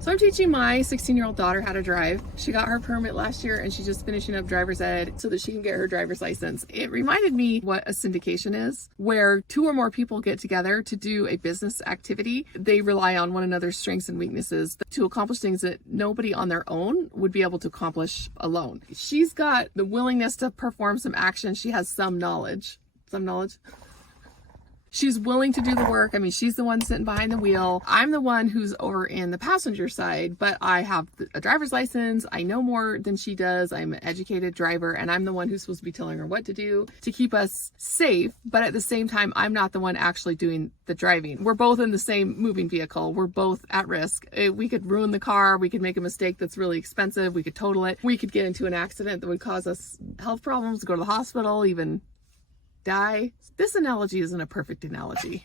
So I'm teaching my 16-year-old daughter how to drive. She got her permit last year and she's just finishing up driver's ed so that she can get her driver's license. It reminded me what a syndication is, where 2 or more people get together to do a business activity. They rely on one another's strengths and weaknesses to accomplish things that nobody on their own would be able to accomplish alone. She's got the willingness to perform some action. She has some knowledge. She's willing to do the work. I mean, she's the one sitting behind the wheel. I'm the one who's over in the passenger side, but I have a driver's license. I know more than she does. I'm an educated driver, and I'm the one who's supposed to be telling her what to do to keep us safe. But at the same time, I'm not the one actually doing the driving. We're both in the same moving vehicle. We're both at risk. We could ruin the car. We could make a mistake that's really expensive. We could total it. We could get into an accident that would cause us health problems, go to the hospital, even die. This analogy isn't a perfect analogy.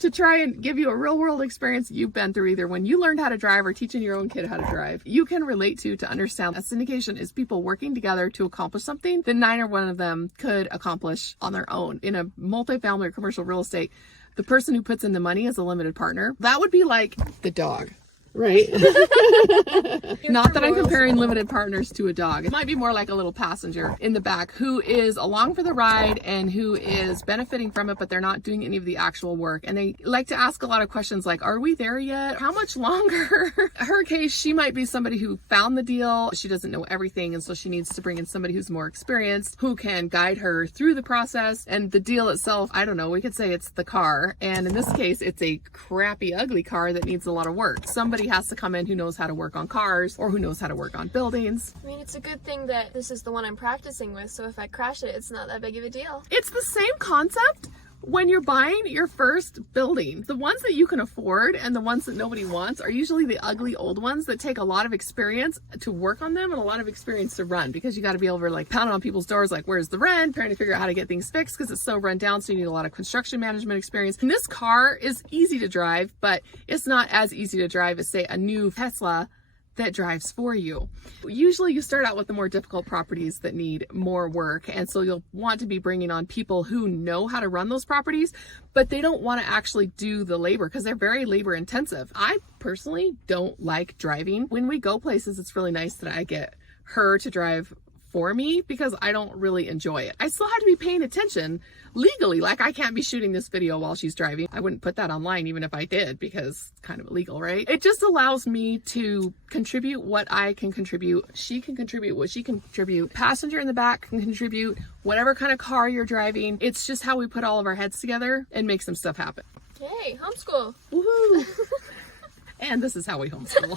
To try and give you a real world experience you've been through, either when you learned how to drive or teaching your own kid how to drive, you can relate to understand that syndication is people working together to accomplish something that neither one of them could accomplish on their own. In a multifamily or commercial real estate, the person who puts in the money is a limited partner. That would be like the dog. Right? Not that I'm comparing limited partners to a dog. It might be more like a little passenger in the back who is along for the ride and who is benefiting from it, but they're not doing any of the actual work. And they like to ask a lot of questions like, are we there yet? How much longer? Her case, she might be somebody who found the deal. She doesn't know everything, and so she needs to bring in somebody who's more experienced, who can guide her through the process. And the deal itself, I don't know, we could say it's the car. And in this case, it's a crappy, ugly car that needs a lot of work. Somebody has to come in who knows how to work on cars or who knows how to work on buildings. I mean, it's a good thing that this is the one I'm practicing with, so if I crash it, it's not that big of a deal. It's the same concept when you're buying your first building. The ones that you can afford and the ones that nobody wants are usually the ugly old ones that take a lot of experience to work on them and a lot of experience to run, because you got to be able to like pound on people's doors like, where's the rent, trying to figure out how to get things fixed because it's so run down, so you need a lot of construction management experience. And this car is easy to drive, but it's not as easy to drive as, say, a new Tesla that drives for you. Usually you start out with the more difficult properties that need more work, and so you'll want to be bringing on people who know how to run those properties, but they don't want to actually do the labor because they're very labor intensive. I personally don't like driving. When we go places, it's really nice that I get her to drive for me because I don't really enjoy it. I still have to be paying attention legally. Like, I can't be shooting this video while she's driving. I wouldn't put that online even if I did, because it's kind of illegal, right? It just allows me to contribute what I can contribute. She can contribute what she can contribute. Passenger in the back can contribute whatever kind of car you're driving. It's just how we put all of our heads together and make some stuff happen. Yay, homeschool. Woohoo! And this is how we homeschool.